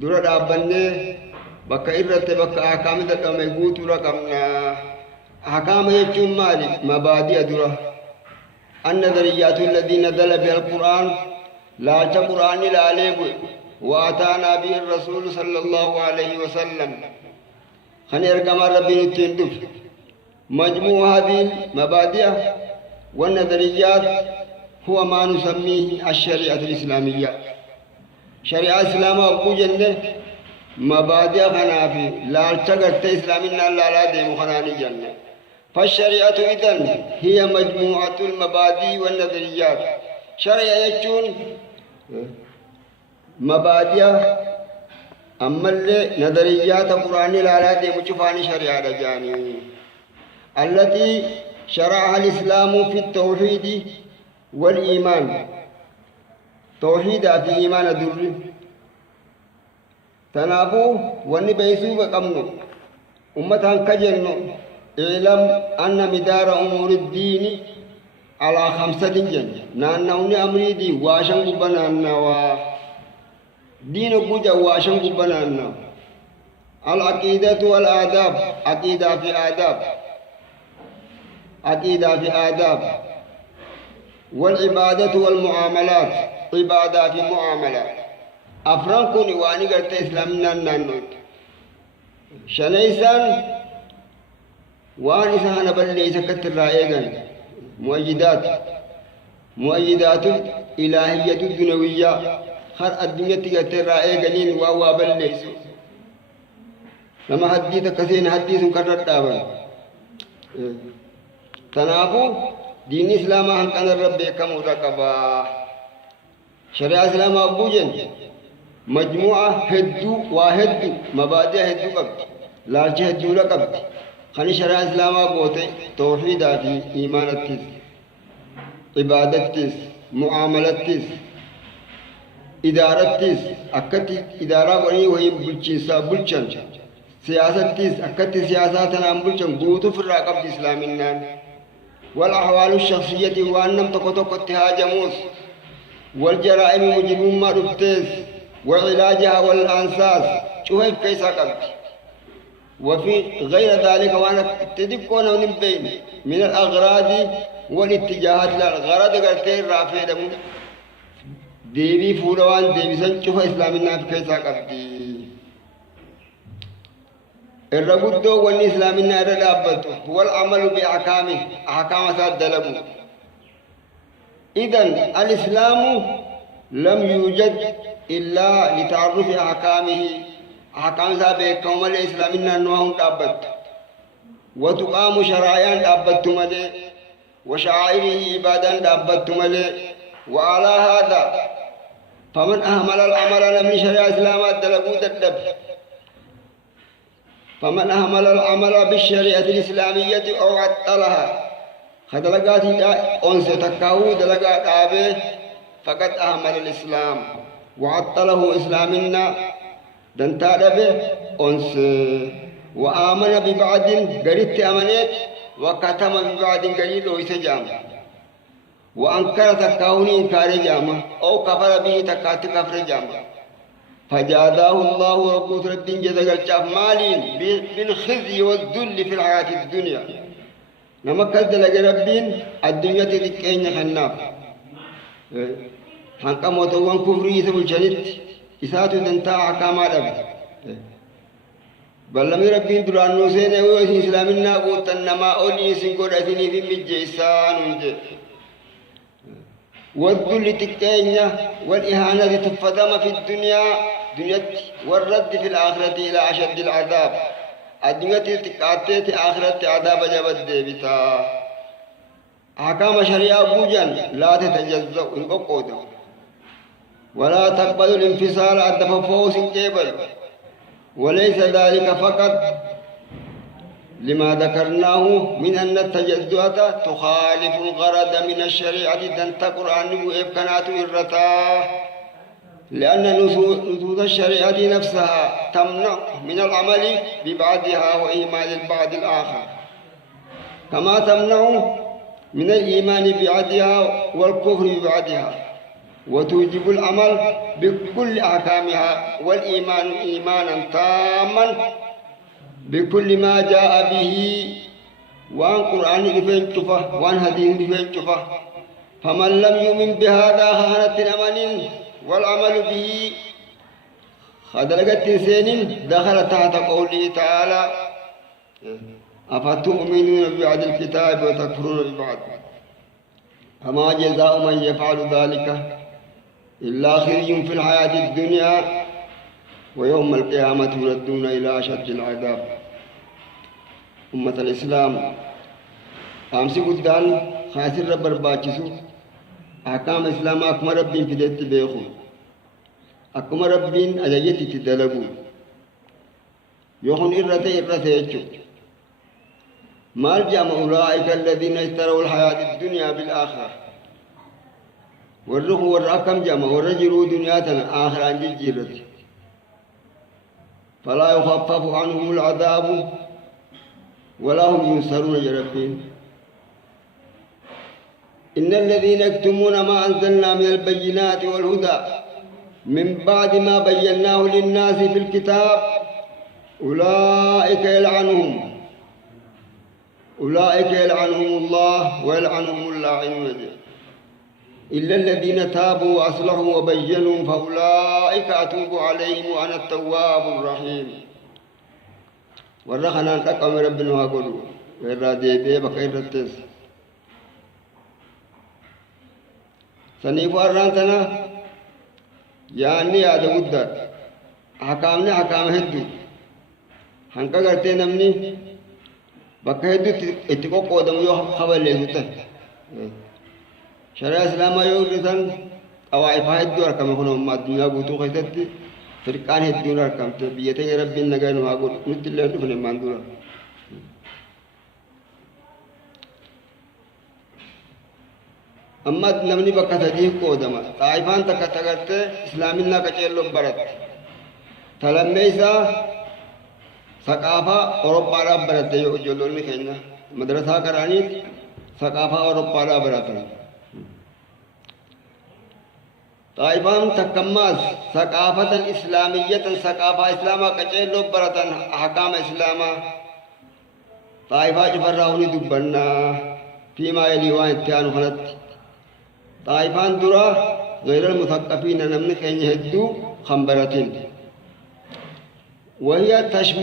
درا دابنه بك إرت بك أحكام دكام يقول رقمنا أحكام يجوم مالي مبادئ درا النظريات الذين نزل بها القرآن لا القرآن لا عليه وأتانا به الرسول صلى الله عليه وسلم خني أرقام ربي نتندف مجموع هذه المبادئ والنظريات هو ما نسميه الشريعة الإسلامية شريعة الإسلام أبو جنة مبادئ خنافي لا تقرت إسلامنا لا ديم خناني جنة فالشريعة إذن هي مجموعة المبادئ والنظريات شريعة يجون مبادئ أما اللي نظريات القرآن لا ديم شفاني شريعة جاني التي شرعها الإسلام في التوحيد والإيمان توحيد في إيمان در تنافو ونبيسو بقمنو أمتان كجنو اعلم أن مدار أمور الدين على 5 جن نانوني أمري دي واشن قبنا دين قجا واشن قبنا العقيدة والآداب عقيدة في آداب عقيدة في آداب والعبادة والمعاملات عبادة في معاملات أفرانكوني واني قلت إسلامنا نانوت شنيسان واني سهنا بل ليس كتر رائقا مؤيدات الإلهية الدنوية خر الدنيا كتر رائقا وهو بل ليس لما حديث كثير حديث كرر دابا تنافو دين إسلام هم كان الرب كم ركبا شريعة إسلام أبو جن مجموعة هدو واحد مبادئ هدو قبل لا هدو لقبل خني شريعة إسلام أبوته توحيد في إيمان التيس عبادة التيس معاملة التيس إدارة التيس أكتي إدارة وني وهي بلشيسا بلشان سياسة التيس أكتي سياساتنا بلشان قوتو في الرقب الإسلامنا والأحوال الشخصية وأنم تقطق اتهاجموس والجرائم مجرم ما ربتيس وعلاجها والأنساس شوف كيف قلت وفي غير ذلك وأنا تدقون من بين من الأغراض والاتجاهات للغرض قلتين رافع دمون ديبي فولوان ديبي سن شوف إسلامنا كيف قلت الرغدو والإسلامنا الرابط هو العمل بأحكامه أحكام ساد دلبو إذن الإسلام لم يوجد إلا لتعرف أحكامه أحكام سابقكم الإسلامنا أنهم تابت وتقام شرائعا تابت ملي وشعائره عبادا تابت ملي وعلى هذا فمن أهمل العمل من شريعة الإسلام دلبو تدب فمن أهمل العمل بالشريعة الإسلامية أو عطلها خدلقات أنس تكاو دلقات آبه فقد أهمل الإسلام وعطله إسلامنا دنتاد به أنس وآمن ببعض قريت أمنيت وكتم ببعض قليل ويسجام وأنكر تكاوني إنكار جامع أو كفر به تكات كفر جامع فجازاه الله رب الدين جزاء الشاف مالين بالخزي والذل في الحياة الدنيا نما كذل ربين الدنيا تذكين خناف حنك موتوان كفري سبل جنت إساتو دنتا حكام أدب بل لم ربين درانو سينه ويسي إسلامنا قوتنما أولي سنكور أثني في مجيسان والذل تكينيا والإهانة تفضم في الدنيا والرد في الآخرة إلى أشد العذاب الدنيا تكاتت آخرة عذاب جبت ديبتا أحكام شريعة بوجان لا تتجزأ انقودا ولا تقبل الانفصال عن تفوز جبل وليس ذلك فقط لما ذكرناه من أن التجزؤة تخالف الغرض من الشريعة تنتقر عنه إبكانات إرتا لأن نصوص الشريعة نفسها تمنع من العمل ببعضها وإيمان البعض الآخر كما تمنع من الإيمان ببعضها والكفر ببعضها وتوجب العمل بكل أحكامها والإيمان إيمانا تاما بكل ما جاء به وان قرآن رفين شفه وان حديث رفين شفه فمن لم يؤمن بهذا خانت الأمن والعمل به خدلقت سين دخل تحت قوله تعالى أفتؤمنون ببعض الكتاب وتكفرون ببعض فما جزاء من يفعل ذلك إلا خزي في الحياة الدنيا ويوم القيامة يردون إلى أشد العذاب أمة الإسلام أمسي قدان خاسر رب الباچسو أحكام إسلام أكما ربين في ديت بيخو أكما ربين أجيتي تدلقو يخون إرته يجو مال جام أولئك الذين اشتروا الحياة الدنيا بالآخرة والرخو والرأكم جام ورجلوا دنياتنا آخر عن جيرت فلا يخفف عنهم العذاب ولا هم ينصرون جربين إن الذين يكتمون ما أنزلنا من البينات والهدى من بعد ما بيناه للناس في الكتاب أولئك يلعنهم الله ويلعنهم اللاعنون إلا الذين تابوا وأصلحوا وبينوا فأولئك أتوب عليهم وأنا التواب الرحيم ورخنا رقم ربنا وقلوا ويرادي بي بخير التس سنيف أرانتنا يعني هذا ودى حكامنا حكام هدو هنكا قرتي نمني بكا هدو اتقو قودم يو خبر ليسوتن شرع الإسلام يورثن قواعد هدو رقم هنا ما الدنيا قوتو خيستي فرقان هدو رقم بيتي ربي نغان واقول نتلي نفن ماندورا أما نمني بكا تجيه قودما طائفان تكا تغرت إسلامنا كچلو برت تلميسا ثقافة أوروبا را برت يو جلوني كينا مدرسة قرانيت ثقافة أوروبا را برت طائفان تكماس ثقافة إسلامية ثقافة إسلاما كچلو برتن أحكام إسلاما طائفة جفراوني دبنا فيما يلي وان اتيانو خلط طائفان درا غير المثقفين نمن كين يهدو خمبرتين وهي تشميل